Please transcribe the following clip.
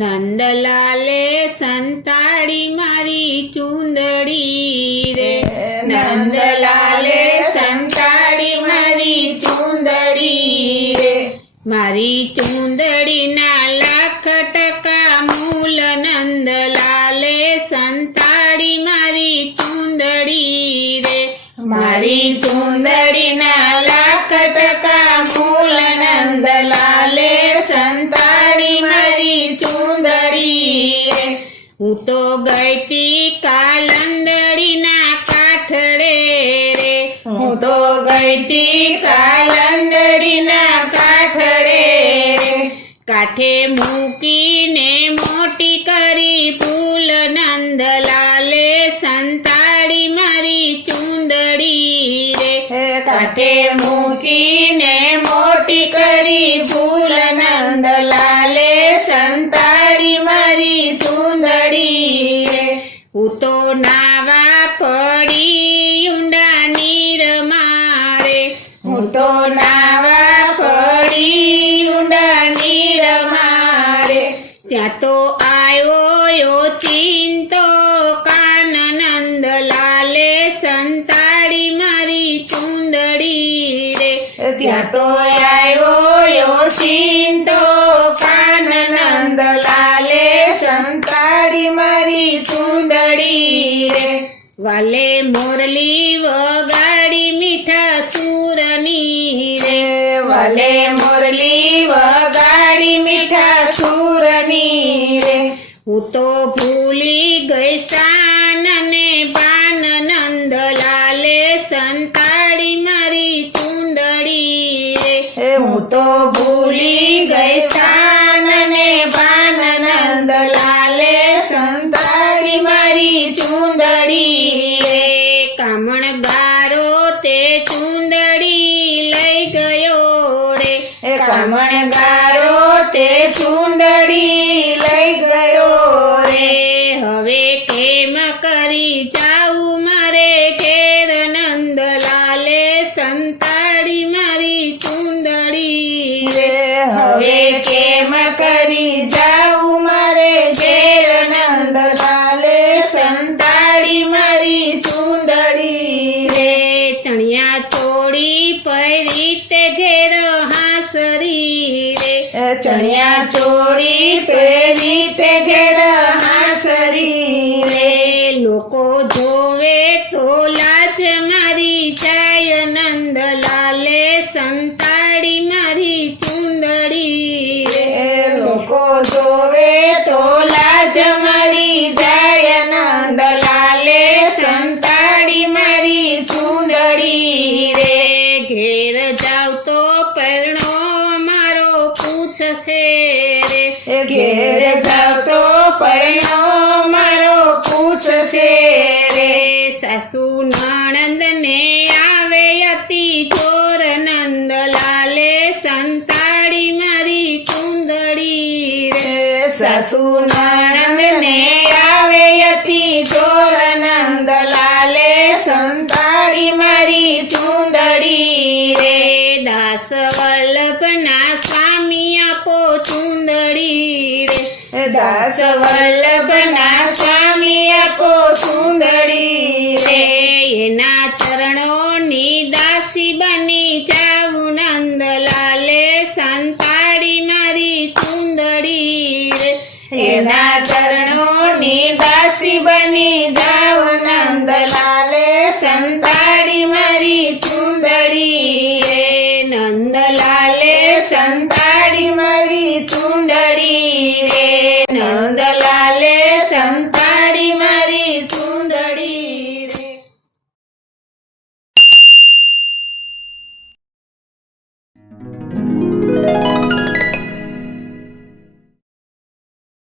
નંદલાલે સંતાડી મારી ચૂંદડી રે, નંદલાલે સંતાડી મારી ચૂંદડી રે, મારી ચૂંદડીના લાખ ટકા મૂલ નંદલાલે સંતાડી મારી ચૂંદડી રે, મારી ચૂંદડીના લાખ ટકા મૂલ નંદલાલે સંતાડી મારી ચૂંદડી રે, હું તો ગઈતી કાલંદડીના કાઠડે રે, હું તો ગઈતી કાલંદડીના કાઠડે રે, કાઠે મૂકીને મોટી કરી ફૂલ નંદલાલે સંતાડી મારી ચૂંદડી રે, કાઠે મૂકીને મોટી કરી ફૂલ નંદલાલે સંતાડી મારી ચૂંદડી રે, હું તો નાવા પડી ઊંડા નીર મારે, હું તો નાવા પડી ઊંડા નીર મારે, ત્યાં તો આવ્યો ચિંતો કાન નંદલાલે સંતાડી મારી ચૂંદડી રે, ત્યાં તો આવ્યો ચિંતો કાન નંદલાલે સંતાડી મારી ચૂંદડી રે, વાલે મોરલી વગાડી મીઠા સુરની રે, વાલે મોરલી વગાડી મીઠા સુરની રે, હું તો ભૂલી ગઈ શાન ને બાન નંદલાલે સંતાડી મારી ચૂંદડી રે, હું તો ભૂલી ગઈ શાન ને બાન નંદલાલે સંતાડી મારી ચૂંદડી રે, કામણગારો તે ચૂંદડી લઈ ગયો રે, કામણગારો તે ચૂંદડી લઈ ગયો રે, હવે કેમ કરી જાઉં મારે ઘેર નંદલાલે સંતાડી મારી ચૂંદડી રે, હવે કેમ કરી જાઉં મારે ઘેર નંદલાલે સંતાડી મારી ચૂંદડી રે, ચણિયા ચોળી પહેરી તે ઘેર હાંસરી રે, ચણિયા ચોળી પહેરી તે ઘેર હાંસરી રે, લોકો જોવે તો લાજ મારી જાય નંદલાલે સંતાડી મારી ચૂંદડી રે, લોકો જોવે તો લાજ મારી જાય નંદલાલે સંતાડી મારી ચૂંદડી રે, ઘેર જાવ તો પરણો મારો પૂછશે રે, ઘેર જાવ તો પરણો મારો પૂછશે રે, સાસુ નણંદ ને આવે અતિ જોર નંદલાલે સંતાડી મારી ચૂંદડી રે, સાસુ નણંદ ને આવે અતિ જોર નંદલાલે સંતાડી મારી ચૂંદડી રે, દાસ વલ્લભના સ્વામી આપો ચૂંદડી રે, દાસ વલ્લભના સ્વામી આપો ચૂંદડી રે, એના ચરણોની દાસી બની જાઉં નંદલાલે સંતાડી મારી ચૂંદડી રે, એના ચરણોની દાસી બની જાઉં નંદલાલે સંતાડી મારી ચૂંદડી રે,